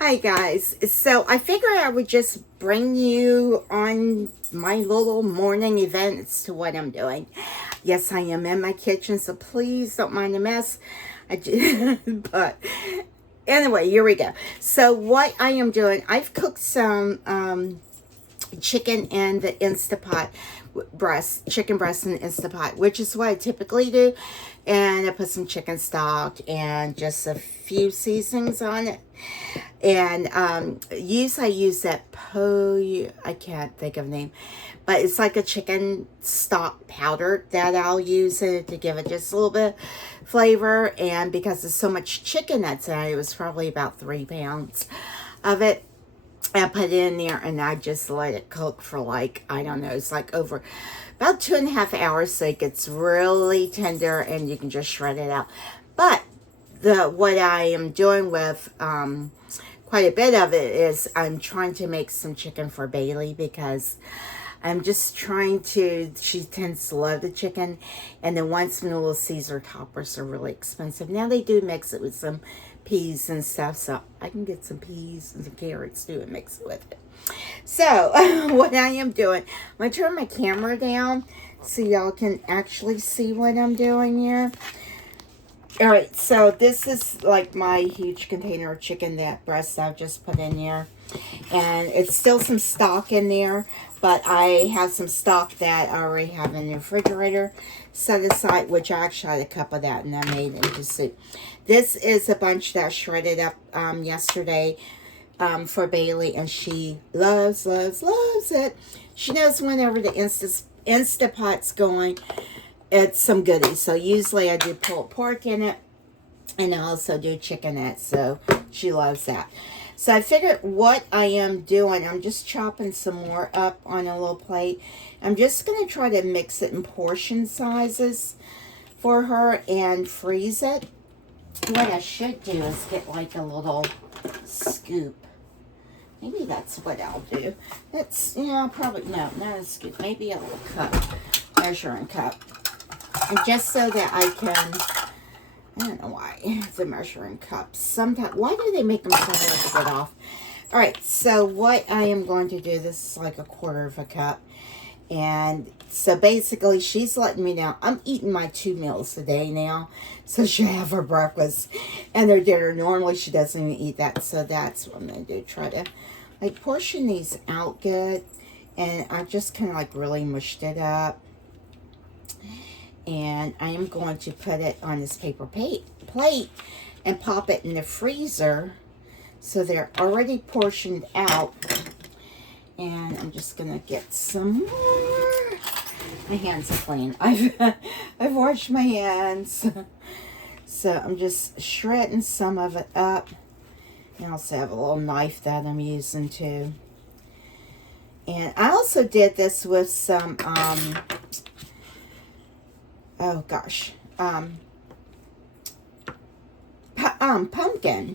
Hi guys, so I figured I would just bring you on my little morning events to what I'm doing. Yes, I am in my kitchen, so please don't mind the mess. But anyway, here we go. So what I am doing, I've cooked some chicken in the Instapot chicken breast in the Instapot, which is what I typically do. And I put some chicken stock and just a few seasonings on it. And I use that I can't think of the name, but it's like a chicken stock powder that I'll use it to give it just a little bit flavor. And because there's so much chicken that's in it, it was probably about 3 pounds of it. I put it in there and I just let it cook for like, I don't know, it's like over about 2.5 hours, so it gets really tender and you can just shred it out. But what I am doing with quite a bit of it is I'm trying to make some chicken for Bailey, because I'm just trying to, she tends to love the chicken, and the ones from the Little Caesar toppers are really expensive. Now they do mix it with some peas and stuff, so I can get some peas and some carrots too and mix it with it. So what I am doing, I'm going to turn my camera down so y'all can actually see what I'm doing here. Alright, so this is like my huge container of chicken, that breast I've just put in here. And it's still some stock in there, but I have some stock that I already have in the refrigerator set aside, which I actually had a cup of that and I made into soup. This is a bunch that I shredded up yesterday for Bailey, and she loves it. She knows whenever the Instapot's going, it's some goodies. So usually I do pulled pork in it, and I also do chicken in it, so she loves that. So I figured what I am doing, I'm just chopping some more up on a little plate. I'm just going to try to mix it in portion sizes for her and freeze it. What I should do is get like a little scoop. Maybe that's what I'll do. That's, probably, no, not a scoop. Maybe a little cup, measuring cup. And just so that I can, I don't know why, it's a measuring cup. Sometimes, why do they make them so hard to get off? All right, so what I am going to do, this is like 1/4 of a cup. And so basically she's letting me know I'm eating my 2 meals a day now. So she'll have her breakfast and her dinner. Normally she doesn't even eat that. So that's what I'm going to do. Try to like portion these out good. And I just kind of like really mushed it up. And I am going to put it on this paper plate and pop it in the freezer. So they're already portioned out. And I'm just gonna get some more. My hands are clean. I've washed my hands. So I'm just shredding some of it up. And I also have a little knife that I'm using too. And I also did this with some pumpkin.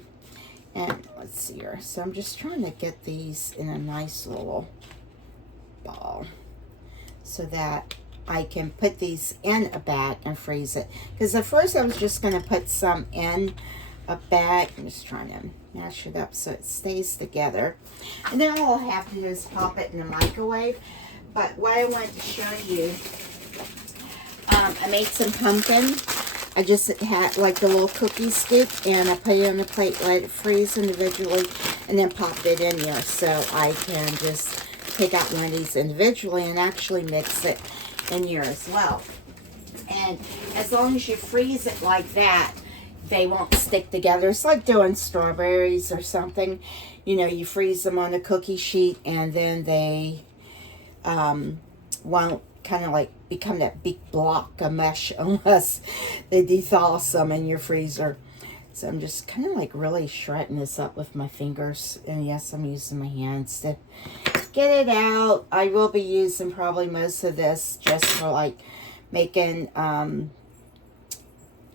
And let's see here. So I'm just trying to get these in a nice little ball so that I can put these in a bag and freeze it. Because at first I was just going to put some in a bag. I'm just trying to mash it up so it stays together. And then all I have to do is pop it in the microwave. But what I wanted to show you, I made some pumpkin. I just had like the little cookie scoop, and I put it on the plate, let it freeze individually, and then popped it in there so I can just take out one of these individually and actually mix it in here as well. And as long as you freeze it like that, they won't stick together. It's like doing strawberries or something. You know, you freeze them on a cookie sheet and then they won't kind of like become that big block of mesh unless they thaw some in your freezer. So I'm just kind of like really shredding this up with my fingers, and yes, I'm using my hands to get it out. I will be using probably most of this just for like making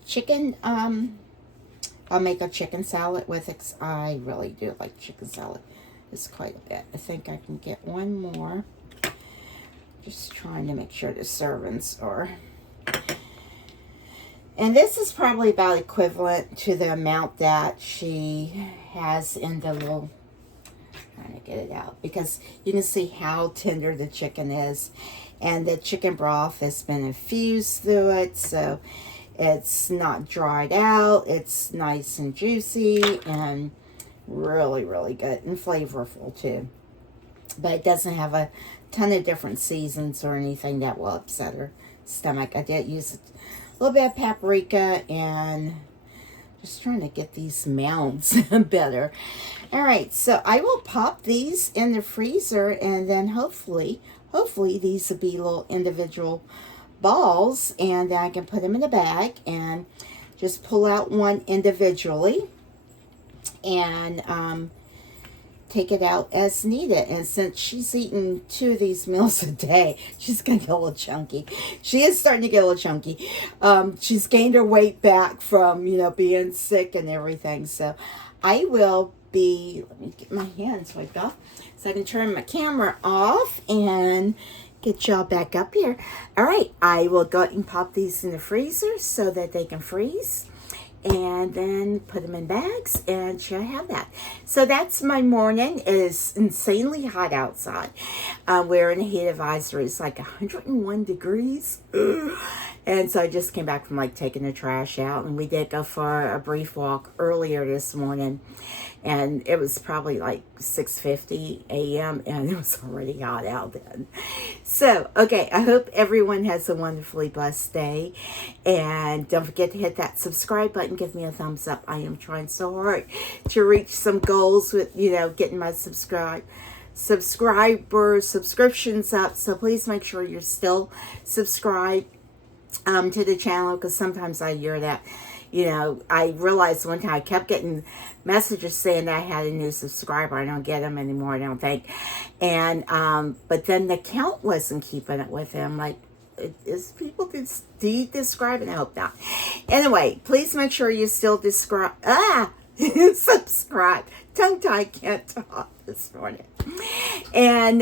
chicken. I'll make a chicken salad with it. I really do like chicken salad. It's quite a bit. I think I can get one more. Just trying to make sure the servings are And this is probably about equivalent to the amount that she has in the little, trying to get it out, because you can see how tender the chicken is. And the chicken broth has been infused through it, so it's not dried out. It's nice and juicy and really, really good and flavorful too. But it doesn't have a ton of different seasons or anything that will upset her stomach. I did use a little bit of paprika and just trying to get these mounds better. All right, so I will pop these in the freezer, and then hopefully these will be little individual balls, and then I can put them in a bag and just pull out one individually and take it out as needed. And since she's eating 2 of these meals a day, she's gonna get a little chunky. She is starting to get a little chunky. She's gained her weight back from, you know, being sick and everything. So I will be, let me get my hands wiped off so I can turn my camera off and get y'all back up here. All right, I will go and pop these in the freezer so that they can freeze, and then put them in bags, and she'll have that. So that's my morning. It is insanely hot outside. We're in a heat advisory. It's like 101 degrees. And so I just came back from like taking the trash out, and we did go for a brief walk earlier this morning, and it was probably like 6:50 a.m. and it was already hot out then. So, okay, I hope everyone has a wonderfully blessed day, and don't forget to hit that subscribe button. Give me a thumbs up. I am trying so hard to reach some goals with, you know, getting my subscriptions up. So please make sure you're still subscribed to the channel, because sometimes I hear that, you know, I realized one time I kept getting messages saying that I had a new subscriber. I don't get them anymore, I don't think. And but then the count wasn't keeping it with him. Like, is people describing? I hope not. Anyway, please make sure you still subscribe. Tongue-tied, can't talk this morning. And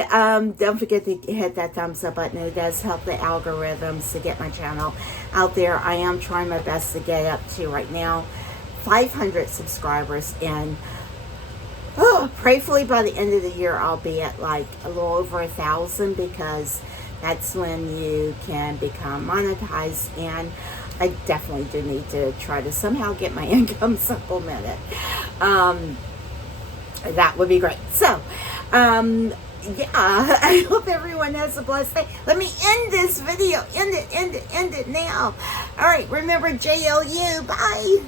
don't forget to hit that thumbs up button. It does help the algorithms to get my channel out there. I am trying my best to get up to, right now, 500 subscribers, and prayerfully by the end of the year I'll be at like a little over 1,000, because that's when you can become monetized, and I definitely do need to try to somehow get my income supplemented. That would be great. So, yeah, I hope everyone has a blessed day. Let me end this video. End it now. All right, remember JLU. Bye.